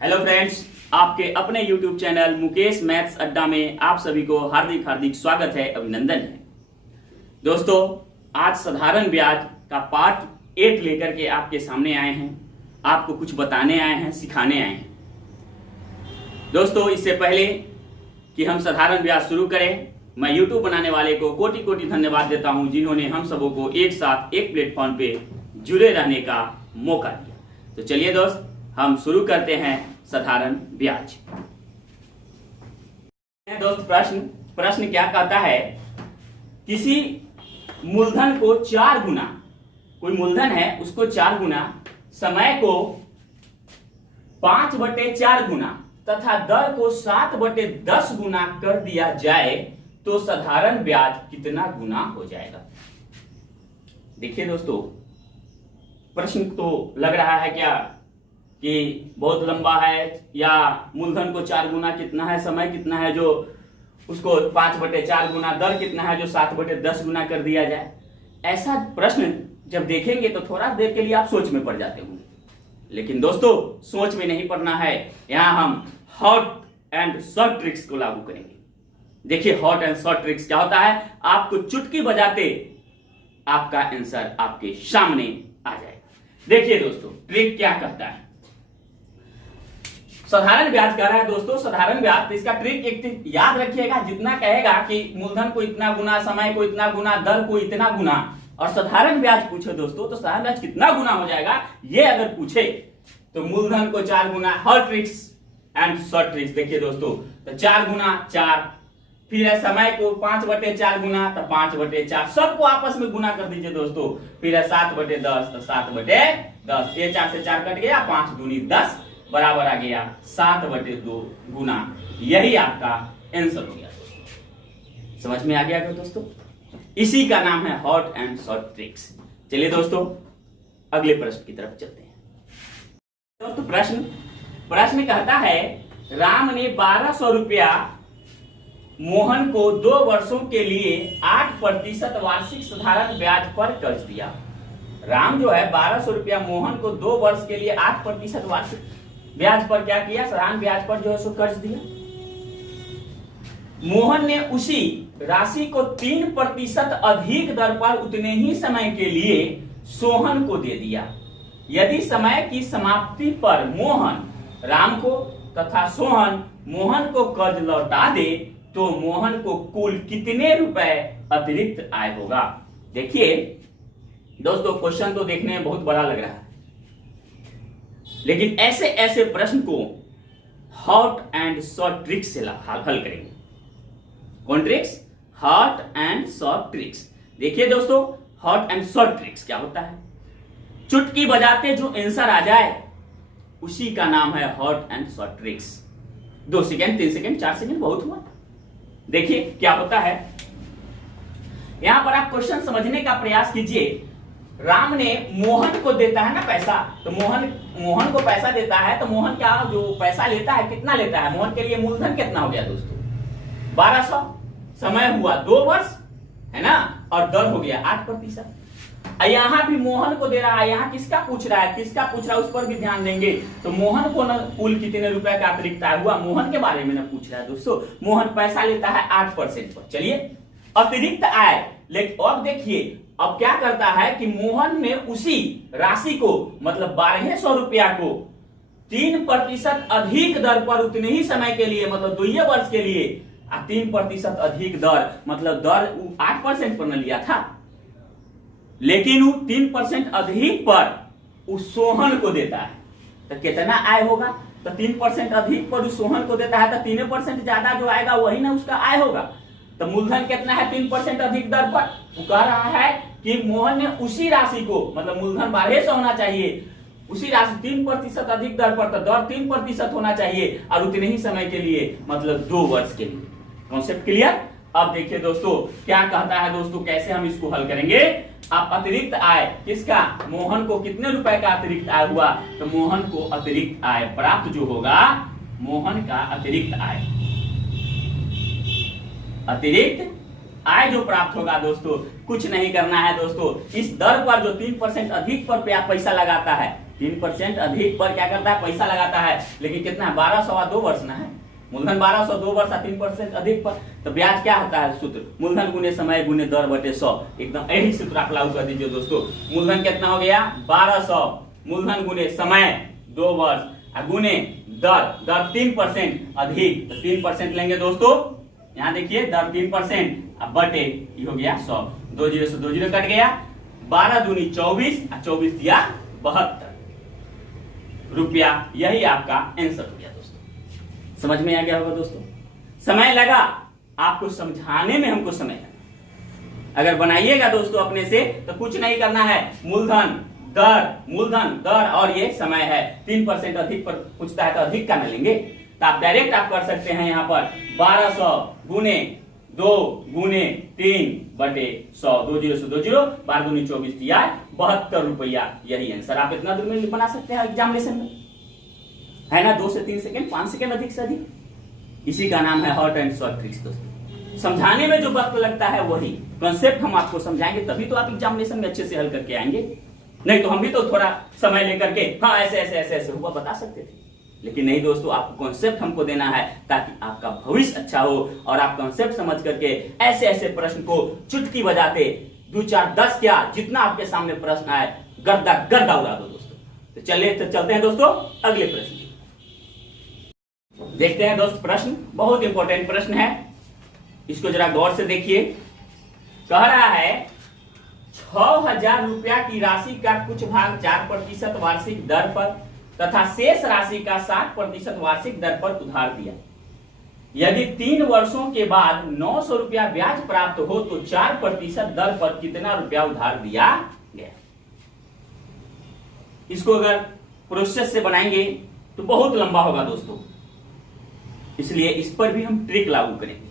Hello friends, आपके अपने YouTube channel Mukesh maths अड्डा में आप सभी को हार्दिक हार्दिक स्वागत है, अभिनंदन है। दोस्तों, आज साधारण ब्याज का पार्ट 8 लेकर के आपके सामने आए हैं। आपको कुछ बताने आए हैं, सिखाने आए हैं। दोस्तों, इससे पहले कि हम साधारण ब्याज शुरू करें, मैं YouTube बनाने वाले को कोटि कोटि धन्यवाद देता हूं, जिन्होंने हम सबों को एक साथ एक प्लेटफॉर्म पे जुड़े रहने का मौका दिया। तो चलिए दोस्त, हम शुरू करते हैं साधारण ब्याज। दोस्त, प्रश्न क्या कहता है? किसी मूलधन को 4 गुना, कोई मूलधन है उसको 4 गुना, समय को 5/4 गुना तथा दर को 7/10 गुना कर दिया जाए तो साधारण ब्याज कितना गुना हो जाएगा? देखिए दोस्तों, प्रश्न तो लग रहा है क्या कि बहुत लंबा है, या मूलधन को 4 गुना कितना है, समय कितना है जो उसको 5/4 गुना, दर कितना है जो 7/10 गुना कर दिया जाए। ऐसा प्रश्न जब देखेंगे तो थोड़ा देर के लिए आप सोच में पड़ जाते होंगे, लेकिन दोस्तों सोच में नहीं पड़ना है। यहां हम हॉट एंड शॉर्ट ट्रिक्स को लागू करेंगे। देखिए, हॉट एंड शॉर्ट ट्रिक्स क्या होता है? आपको चुटकी बजाते आपका आंसर आपके सामने आ जाएगा। देखिए दोस्तों, ट्रिक क्या कहता है? साधारण ब्याज कह रहा है दोस्तों, साधारण ब्याज। तो इसका ट्रिक एक याद रखिएगा, जितना कहेगा कि मूलधन को इतना गुना, समय को इतना गुना, दर को इतना गुना, और साधारण ब्याज पूछे दोस्तों तो साधारण ब्याज कितना गुना हो जाएगा, ये अगर पूछे तो मूलधन को 4 गुना, hot tricks and short tricks. देखिए दोस्तों, तो 4 गुना 4, फिर है समय को 5/4 गुना, तो 5/4, सबको आपस में गुना कर दीजिए दोस्तों। फिर है 7/10, तो 7/10, ये 4 से 4 कट गया, 5 दूनी 10 बराबर आ गया 7/2 गुना। यही आपका आंसर हो गया दोस्तों। समझ में आ गया क्या दोस्तों? इसी का नाम है हॉट एंड शॉर्ट ट्रिक्स। चलिए दोस्तों, अगले प्रश्न की तरफ चलते हैं। दोस्तों, प्रश्न कहता है, राम ने 1200 रुपया मोहन को 2 वर्षों के लिए 8% वार्षिक साधारण ब्याज पर कर्ज दिया। राम जो है 1200 रुपया मोहन को 2 वर्ष के लिए 8% वार्षिक ब्याज पर क्या किया? साधारण ब्याज पर जो है सो कर्ज दिया। मोहन ने उसी राशि को 3% अधिक दर पर उतने ही समय के लिए सोहन को दे दिया। यदि समय की समाप्ति पर मोहन राम को तथा सोहन मोहन को कर्ज लौटा दे तो मोहन को कुल कितने रुपए अतिरिक्त आय होगा? देखिए दोस्तों, क्वेश्चन तो देखने में बहुत बड़ा लग रहा है, लेकिन ऐसे ऐसे प्रश्न को हॉट एंड शॉर्ट ट्रिक्स से हल करेंगे। कौन tricks? Hot and short tricks. देखिए दोस्तों, हॉट एंड शॉर्ट ट्रिक्स क्या होता है? चुटकी बजाते जो आंसर आ जाए उसी का नाम है hot and short tricks. 2 second, 3 second, 4 second बहुत हुआ। देखिए क्या होता है, यहां पर आप क्वेश्चन समझने का प्रयास कीजिए। राम ने मोहन को देता है ना पैसा, तो मोहन को पैसा देता है, तो मोहन क्या जो पैसा लेता है कितना लेता है? मोहन के लिए मूलधन कितना हो गया दोस्तों? 1200, समय हुआ 2 वर्ष है ना, और दर हो गया 8%। यहां भी मोहन को दे रहा है, यहां किसका पूछ रहा है, उस पर भी ध्यान देंगे। तो मोहन को न कुल कितने रुपए का अतिरिक्त आय हुआ, मोहन के बारे में न पूछ रहा है दोस्तों। मोहन पैसा लेता है 8% पर। चलिए, अतिरिक्त आय। लेकिन अब देखिए, अब क्या करता है कि मोहन ने उसी राशि को, मतलब 1200 रुपया को 3% अधिक दर पर उतने ही समय के लिए, मतलब 2 वर्ष के लिए, 3% अधिक दर, मतलब दर 8% पर न लिया था, लेकिन वो 3% अधिक पर उस सोहन को देता है। तो कितना आय होगा? तो 3% अधिक पर उस सोहन को देता है, तो 3% ज्यादा जो आएगा वही ना उसका आय होगा। तो मूलधन कितना है 3% अधिक दर पर? वो कह रहा है कि मोहन ने उसी राशि को, मतलब मूलधन 1200 होना चाहिए, उसी राशि 3% अधिक दर पर, तो दर 3% होना चाहिए, और उतने ही समय के लिए, मतलब 2 वर्ष के लिए। Concept clear? अब देखिए दोस्तों क्या कहता है दोस्तों, कैसे हम इसको हल करेंगे। आप अतिरिक्त आय किसका? मोहन को कितने रुपए का अतिरिक्त आय हुआ? तो मोहन को अतिरिक्त आय प्राप्त जो होगा, मोहन का अतिरिक्त आय आय जो प्राप्त होगा दोस्तों, कुछ नहीं करना है दोस्तों, इस दर पर जो 3% अधिक पर पैसा लगाता है, 3% अधिक पर क्या करता है, पैसा लगाता है, लेकिन कितना है, 1200 2 वर्ष ना है, मूलधन 1200 2 वर्ष 3% अधिक पर, तो ब्याज क्या होता है सूत्र, मूलधन गुने समय गुने दर बटे 100, एकदम यही सूत्र आप लागू कर दीजिए दोस्तों। मूलधन कितना हो गया 1200, मूलधन गुने समय 2 वर्ष गुने दर 3% अधिक, तो 3% लेंगे दोस्तों, यहाँ देखिए दर 3% अब बटे ये हो गया 100, 2 जीरो से 2 जीरो कट गया, 12 दूनी 24 और 24 दिया 72 रुपया, यही आपका आंसर हो गया दोस्तों। समझ में आ गया होगा दोस्तों। समय लगा आपको समझाने में, हमको समय लगा, अगर बनाइएगा दोस्तों अपने से तो कुछ नहीं करना है, मूलधन दर और ये समय है, 3% अधिक पर पूछता है तो अधिक का न लेंगे, तो आप डायरेक्ट आप कर सकते हैं यहाँ पर 1200 गुने 2 गुने 3 बटे 100, 2 जीरो से 2 जीरो, 12 दूनी 24 दिया 72 रुपया, यही आंसर आप इतना दूर में बना सकते हैं एग्जामिनेशन में, है ना, 2 से 3 सेकंड 5 सेकंड अधिक से अधिक, इसी का नाम है हॉट एंड शॉर्ट ट्रिक्स दोस्तों। समझाने में जो वक्त लगता है वही कॉन्सेप्ट हम आपको समझाएंगे, तभी तो आप एग्जामिनेशन में अच्छे से हल करके आएंगे, नहीं तो हम भी तो थोड़ा समय लेकर के हाँ ऐसे ऐसे ऐसे ऐसे हुआ बता सकते थे, लेकिन नहीं दोस्तों, आपको कॉन्सेप्ट हमको देना है ताकि आपका भविष्य अच्छा हो, और आप कॉन्सेप्ट समझ करके ऐसे ऐसे प्रश्न को चुटकी बजाते 2 4 10 क्या जितना आपके सामने प्रश्न आए गर्दा उड़ा दो दोस्तों। तो चलते हैं दोस्तों अगले प्रश्न देखते हैं दोस्त। प्रश्न बहुत इंपॉर्टेंट प्रश्न है, इसको जरा गौर से देखिए। कह रहा है 6000 रुपया की राशि का कुछ भाग 4% वार्षिक दर पर तथा शेष राशि का 60% वार्षिक दर पर उधार दिया। यदि 3 वर्षों के बाद 900 रुपया ब्याज प्राप्त हो तो 4% दर पर कितना रुपया उधार दिया गया। इसको अगर प्रोसेस से बनाएंगे तो बहुत लंबा होगा दोस्तों, इसलिए इस पर भी हम ट्रिक लागू करेंगे।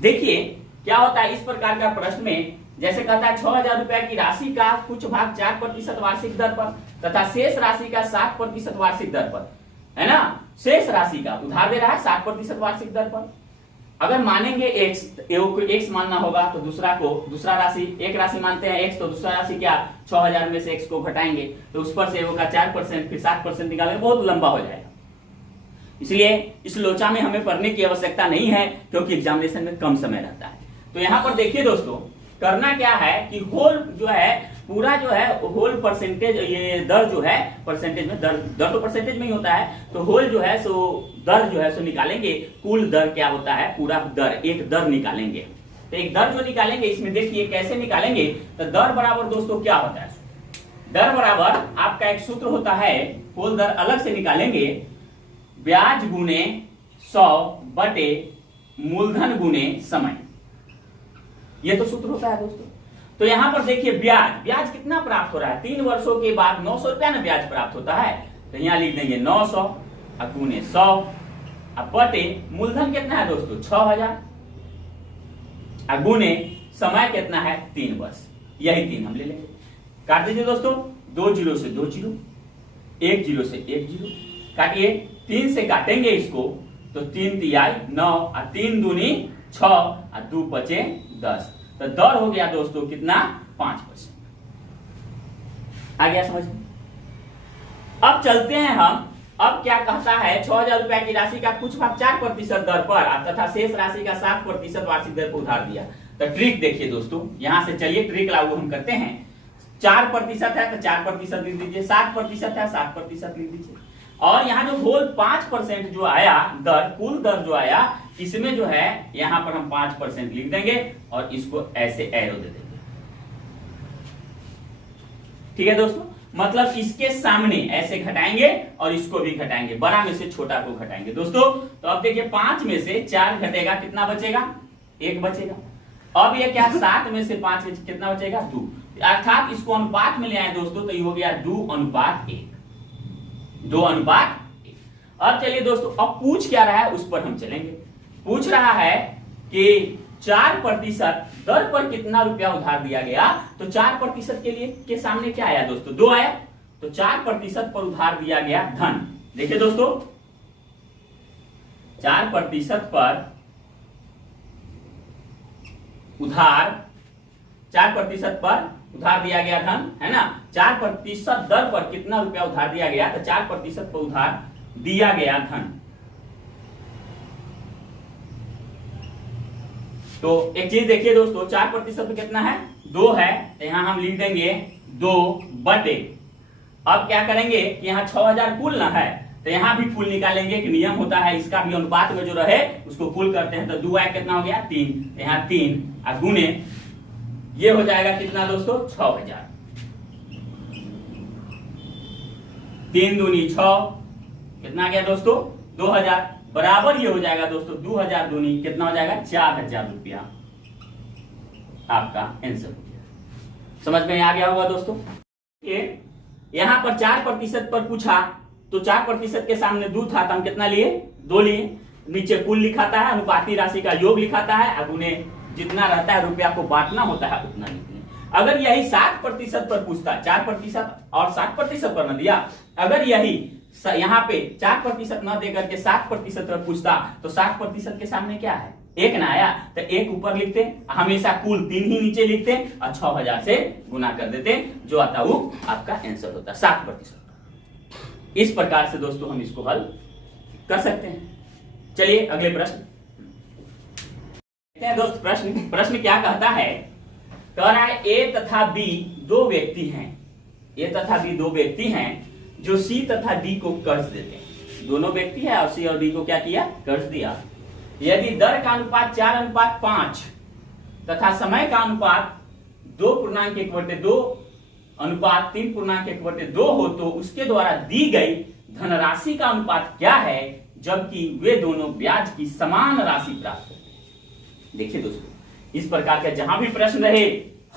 देखिए क्या होता है इस प्रकार का प्रश्न में, जैसे कहता है 6000 रुपया की राशि का कुछ भाग 4% वार्षिक दर पर तथा शेष राशि का 60% वार्षिक दर पर, है ना, शेष राशि का उधार दे रहा है 60% वार्षिक दर पर। अगर मानेंगे x मानना होगा तो दूसरा राशि, एक राशि मानते हैं x तो दूसरा राशि क्या 6000 में से x को घटाएंगे तो उस पर से होगा 4%, फिर 60% निकालेंगे, बहुत लंबा हो जाएगा। इसलिए इस लोचा में हमें पढ़ने की आवश्यकता नहीं है क्योंकि एग्जामिनेशन में कम समय रहता है। तो यहाँ पर देखिए दोस्तों, करना क्या है कि होल जो है पूरा जो है होल परसेंटेज, ये दर जो है परसेंटेज में, दर तो परसेंटेज में ही होता है, तो होल जो है सो दर जो है सो निकालेंगे। कुल दर क्या होता है, पूरा दर, एक दर निकालेंगे। तो एक दर जो निकालेंगे इसमें देखिए कैसे निकालेंगे, तो दर बराबर दोस्तों क्या होता है, दर बराबर आपका एक सूत्र होता है, होल दर अलग से निकालेंगे, ब्याज गुने 100 बटे मूलधन गुने समय, ये तो सूत्र होता है दोस्तों। तो यहां पर देखिए ब्याज कितना प्राप्त हो रहा है, 3 वर्षों के बाद 900 रुपया ना ब्याज प्राप्त होता है, तो यहां लिख देंगे 900 गुने 100 बटे मूलधन कितना है दोस्तों 6000 गुने समय कितना है 3 वर्ष, यही 3 हम ले लेंगे। काट दीजिए दोस्तों, 2 जीरो से 2 जीरो, 1 जीरो से 1 जीरो, काटिए, 3 से काटेंगे इसको तो 3 तिहाई 9 और 3 दूनी 6 और 2 बचे 10, तो दर हो गया दोस्तों कितना 5%। आ गया समझ में। अब चलते हैं हम, अब क्या कहता है 6000 रुपया की राशि का कुछ भाग 4% दर पर तथा शेष राशि का 60% वार्षिक दर पर उधार दिया। तो ट्रिक देखिए दोस्तों, यहां से चलिए ट्रिक लागू हम करते हैं। 4% है तो 4% लिख दीजिए, 60% है 60% लिख दीजिए, और यहाँ जो होल 5% जो आया दर, कुल दर जो आया, इसमें जो है यहां पर हम 5% लिख देंगे और इसको ऐसे एरो दे देंगे। ठीक है दोस्तों, मतलब इसके सामने ऐसे घटाएंगे और इसको भी घटाएंगे, बड़ा में से छोटा को घटाएंगे दोस्तों। तो अब देखिए 5 में से 4 घटेगा, कितना बचेगा 1 बचेगा। अब ये क्या 7 में से 5 कितना बचेगा 2, अर्थात इसको अनुपात में ले आए दोस्तों, तो ये हो गया 2:1, 2:1। अब चलिए दोस्तों, अब पूछ क्या रहा है उस पर हम चलेंगे। पूछ रहा है कि 4% दर पर कितना रुपया उधार दिया गया, तो 4% के लिए के सामने क्या आया दोस्तों 2 आया, तो 4% पर उधार दिया गया धन। देखिए दोस्तों 4% पर उधार 4% पर उधार दिया गया धन है ना, 4% दर पर कितना रुपया उधार दिया गया, तो 4% पर उधार दिया गया धन। तो एक चीज देखिए दोस्तों, 4% पे कितना है, 2 है, तो यहां हम लिख देंगे 2 बटे, अब क्या करेंगे कि यहाँ 6000 कुल ना है, तो यहाँ भी कुल निकालेंगे, कि नियम होता है इसका भी अनुपात में जो रहे उसको कुल करते हैं, तो 2 आया कितना हो गया 3, यहाँ 3 और गुने ये हो जाएगा कितना दोस्तों 6000, 3 दूनी 6 कितना गया दोस्तों 2000, बराबर ये हो जाएगा दोस्तों 2000 दूनी कितना हो जाएगा 4000 रुपया, आपका आंसर हो गया। समझ में आ गया होगा दोस्तों। यहां पर 4% पर पूछा तो 4% के सामने 2 था, तो हम कितना लिए 2 लिए, नीचे कुल लिखाता है, अनुपाती राशि का योग लिखाता है, अब उन्हें जितना रहता है रुपया को बांटना होता है उतना लिखते हैं। अगर यही 60% पर पूछता, 4% और 60% पर न दिया, अगर यही यहाँ पे 4% न देकर के 60% पर पूछता, तो 60% के सामने क्या है 1 ना आया, तो 1 ऊपर लिखते, हमेशा कुल 3 ही नीचे लिखते और 6000 से गुना कर देते, जो आता वो आपका आंसर होता 60%। इस प्रकार से दोस्तों हम इसको हल कर सकते हैं। चलिए अगले प्रश्न देखते हैं दोस्त। प्रश्न क्या कहता है, कह रहा है ए तथा बी 2 व्यक्ति हैं, ए तथा बी 2 व्यक्ति हैं जो सी तथा डी को कर्ज देते हैं। दोनों व्यक्ति है और सी और डी को क्या किया, कर्ज दिया। यदि दर का अनुपात 4:5 तथा समय का अनुपात 2.1/2 अनुपात 3.1/2 हो, तो उसके द्वारा दी गई धनराशि का अनुपात क्या है, जबकि वे दोनों ब्याज की समान राशि प्राप्त करते हैं। देखिए दोस्तों, इस प्रकार का जहां भी प्रश्न रहे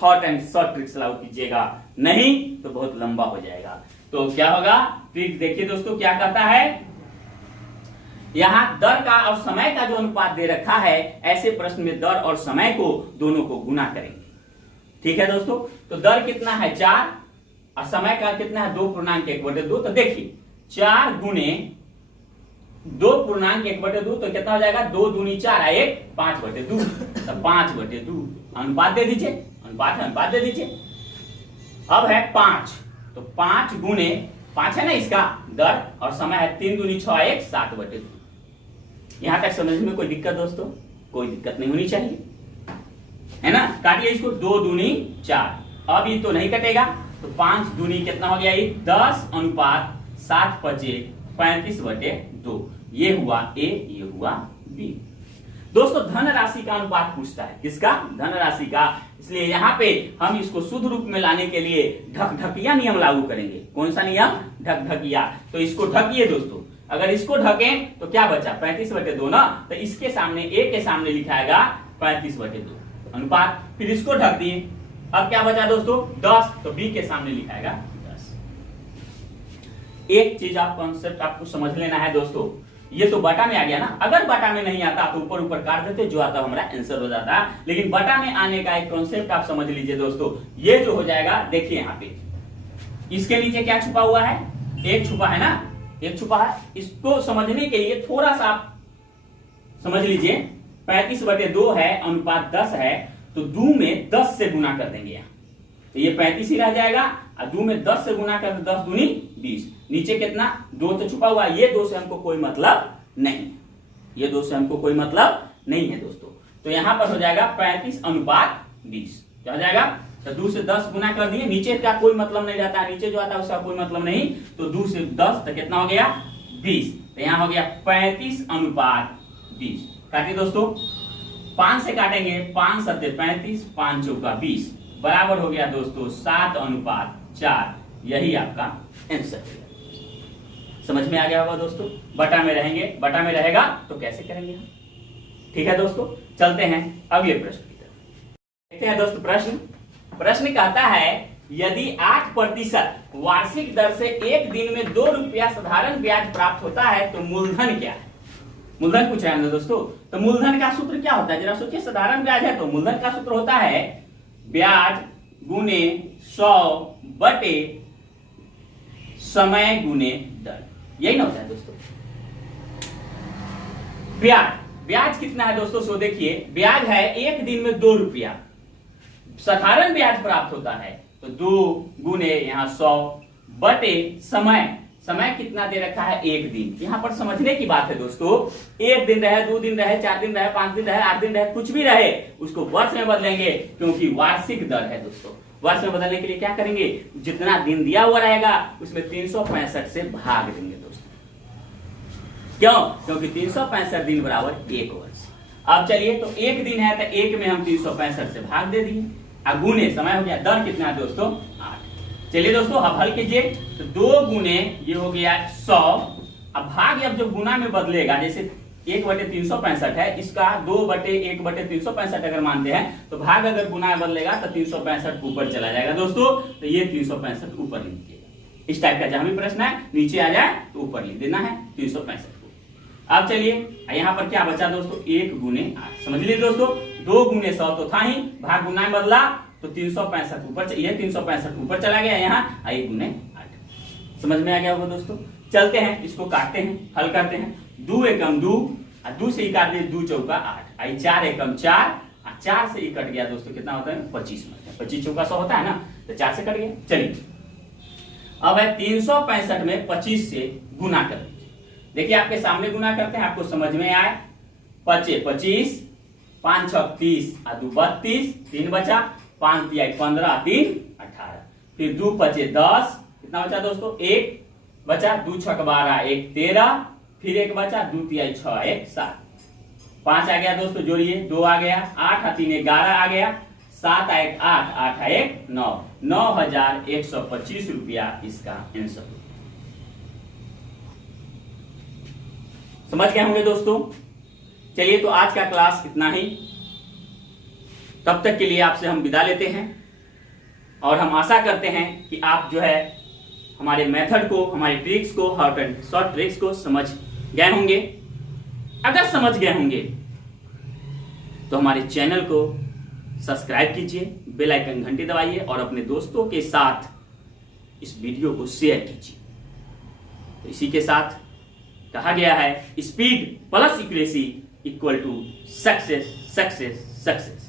हॉट एंड शॉर्ट ट्रिक्स लागू कीजिएगा, नहीं तो बहुत लंबा हो जाएगा। तो क्या होगा ट्रिक, देखिए दोस्तों क्या कहता है, यहां दर का और समय का जो अनुपात दे रखा है, ऐसे प्रश्न में दर और समय को दोनों को गुना करेंगे। ठीक है दोस्तों, तो दर कितना है 4 और समय का कितना है 2.1/2, तो देखिए 4 गुने 2.1/2 तो कितना हो जाएगा 2 दूनी 4 है 1 5/2, तो 5/2 अनुपात दे दीजिए, अनुपात दे दीजिए। अब है 5, तो 5 गुने 5 है ना इसका दर, और समय है 3 दूनी 6 1 7/2। यहां तक समझने में कोई दिक्कत दोस्तों, कोई दिक्कत नहीं होनी चाहिए, है ना। काटिए इसको, 2 दूनी 4, अब ये तो नहीं कटेगा, तो 5 दूनी कितना हो गया ये 10 अनुपात 7/5 35/2, ये हुआ ए, ये हुआ बी। दोस्तों धन राशि का अनुपात पूछता है, किसका, धन राशि का, इसलिए यहाँ पे हम इसको शुद्ध रूप में लाने के लिए ढकढकिया नियम लागू करेंगे। कौन सा नियम, ढकढकिया। तो इसको ढकिए दोस्तों, अगर इसको ढकें तो क्या बचा 35/2 ना, तो इसके सामने ए के सामने लिखाएगा 35/2 अनुपात, फिर इसको ढक दिए, अब क्या बचा दोस्तों 10, तो बी के सामने लिखाएगा 10। एक चीज आप कॉन्सेप्ट आपको समझ लेना है दोस्तों, ये तो बटा में आ गया ना, अगर बटा में नहीं आता तो ऊपर ऊपर काट देते, जो आता हमारा आंसर हो जाता, लेकिन बटा में आने का एक कॉन्सेप्ट आप समझ लीजिए दोस्तों। ये जो हो जाएगा, देखिए यहाँ पे इसके नीचे क्या छुपा हुआ है, 1 छुपा है ना, 1 छुपा है, इसको समझने के लिए थोड़ा सा आप समझ लीजिए, 35/2 है, अनुपात 10 है, तो 2 में 10 से गुना कर देंगे यहाँ, तो ये 35 ही रह जाएगा, और 2 में 10 से गुना कर 10 दूनी 20, नीचे कितना 2 तो छुपा हुआ, ये 2 से हमको कोई मतलब नहीं, ये 2 से हमको कोई मतलब नहीं है दोस्तों। तो यहां पर हो जाएगा 35/20, क्या हो जाएगा, तो 2 से 10 गुना कर दिए, नीचे का कोई मतलब नहीं रहता, नीचे जो आता है उसका कोई मतलब नहीं, तो 2 से 10 तो कितना हो गया 20, तो यहां हो गया 35/20। काटिए दोस्तों, 5 से काटेंगे, 5 7 35, 5 चौका 20, बराबर हो गया दोस्तों 7/4, यही आपका आंसर है। समझ में आ गया होगा दोस्तों, बटा में रहेंगे, बटा में रहेगा तो कैसे करेंगे हम, ठीक है दोस्तों। चलते हैं अगले प्रश्न की तरफ, देखते हैं दोस्तों। प्रश्न कहता है, यदि 8% वार्षिक दर से एक दिन में 2 रुपया साधारण ब्याज प्राप्त होता है, तो मूलधन क्या है। मूलधन पूछा है ना दोस्तों, तो मूलधन का सूत्र क्या होता है, जरा सोचिए। साधारण ब्याज है तो मूलधन का सूत्र होता है ब्याज गुने 100 बटे समय गुने दर, यही ना होता है दोस्तों। ब्याज ब्याज कितना है दोस्तों, सो देखिए ब्याज है एक दिन में 2 रुपया साधारण ब्याज प्राप्त होता है। तो 2 गुने यहाँ 100 बटे समय, समय कितना दे रखा है 1 दिन। यहाँ पर समझने की बात है दोस्तों, 1 दिन रहे, 2 दिन रहे, 4 दिन रहे, 5 दिन रहे, 8 दिन रहे, कुछ भी रहे उसको वर्ष में बदलेंगे, क्योंकि वार्षिक दर है दोस्तों। वर्ष में बदलने के लिए क्या करेंगे, जितना दिन दिया हुआ रहेगा उसमें 365 से भाग देंगे दोस्तों। क्यों, क्योंकि 365 दिन बराबर 1 वर्ष। अब चलिए, तो 1 दिन है तो 1 में हम 365 से भाग दे दिए, गुने समय हो गया, दर कितना है दोस्तों 8। चलिए दोस्तों अब हल कीजिए, तो 2 गुने ये हो गया 100। अब भाग अब जब गुना में बदलेगा, जैसे 1/365 है, इसका 2/1/365 अगर मानते हैं तो भाग अगर गुना में बदलेगा तो 365 ऊपर चला जाएगा दोस्तों। तो ये 365 ऊपर लिख दीजिएगा। इस टाइप का जहां भी प्रश्न है नीचे आ जाए तो ऊपर लिख देना है 365 को। अब चलिए यहाँ पर क्या बचा दोस्तों, 1 गुने 8। समझ लीजिए दोस्तों, 2 गुने 100 तो था ही, भाग गुना में बदला तो 365 ऊपर, ये 365 ऊपर चला गया, यहाँ 1 गुने 8। समझ में आ गया होगा दोस्तों। चलते हैं इसको काटते हैं, हल करते हैं। 2 एकम 2, 2 से ही काट दिए, 2 चौका 8, आई 4 एकम 4, 4 से ही कट गया दोस्तों, कितना होता है 25 मिनट। 25 चौका 100 होता है ना, तो 4 से कट गया। चलिए अब है 365 में 25 से गुना कर लीजिए। देखिए आपके सामने गुना करते हैं, आपको समझ में आए। 25 25, 5 6 30, 2 32, 3 बचा, 5 3 15, 3 18, फिर 2 5 10, कितना बचा दोस्तों 1 बचा, 2 6 12, 1 13, फिर 1 बचा, 2 3 6 1 7, 5 आ गया दोस्तों, जोड़िए 2 आ गया, 8 3 11 आ गया, 7 1 8, 8 1 9, 9125 रुपया इसका आंसर। समझ गए होंगे दोस्तों। चलिए तो आज का क्लास इतना ही, तब तक के लिए आपसे हम विदा लेते हैं और हम आशा करते हैं कि आप जो है हमारे मेथड को, हमारे ट्रिक्स को, हॉट एंड शॉर्ट ट्रिक्स को समझ गए होंगे। अगर समझ गए होंगे तो हमारे चैनल को सब्सक्राइब कीजिए, बेल आइकन घंटी दबाइए और अपने दोस्तों के साथ इस वीडियो को शेयर कीजिए। तो इसी के साथ कहा गया है, speed plus accuracy equal to success success success.